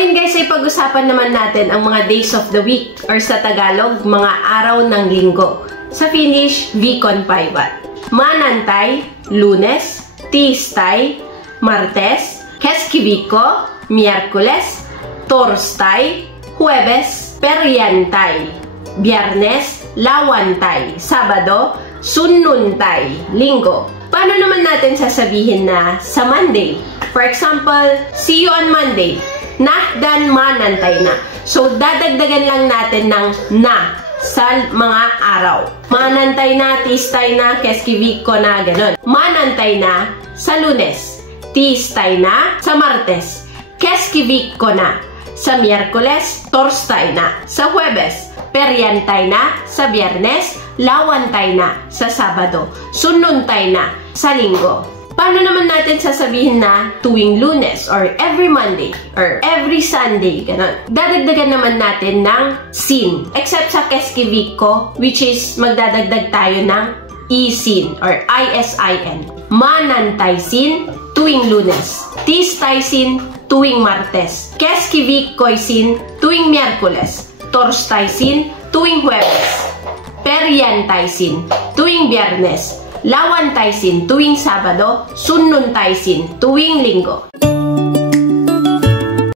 Ngayon guys ay pag-usapan naman natin ang mga days of the week or sa Tagalog, mga araw ng linggo. Sa Finnish, viikonpäivät. Maanantai, Lunes, Tiistai, Martes, Keskiviikko, Miyerkules, Torstai, Huwebes, Perjantai, Biyernes, Lauantai, Sabado, Sunnuntai, Linggo. Paano naman natin sasabihin na sa Monday? For example, see you on Monday. Nähdään maanantaina. So, dadagdagan lang natin ng na sa mga araw. Maanantay na, tiistay na, keskiviikko na, ganun. Maanantay na sa Lunes. Tiistay na sa Martes. Keskiviikko na sa Miyerkules. Torstai na sa Huwebes. Perjantai na sa Biyernes. Lauantai na sa Sabado. Sunnuntai na sa Linggo. Paano naman natin sasabihin na tuwing Lunes or every Monday or every Sunday, ganun. Dadagdagan naman natin ng sin. Except sa keskiviikko, which is magdadagdag tayo ng isin or isin. Maanantaisin tuwing Lunes. Tiistaisin tuwing Martes. Keskiviikkoisin tuwing Miyerkules. Torstaisin tuwing Huwebes. Perjantaisin tuwing Biyernes. Lauantaisin tuwing Sabado, Sunnuntaisin tuwing Linggo.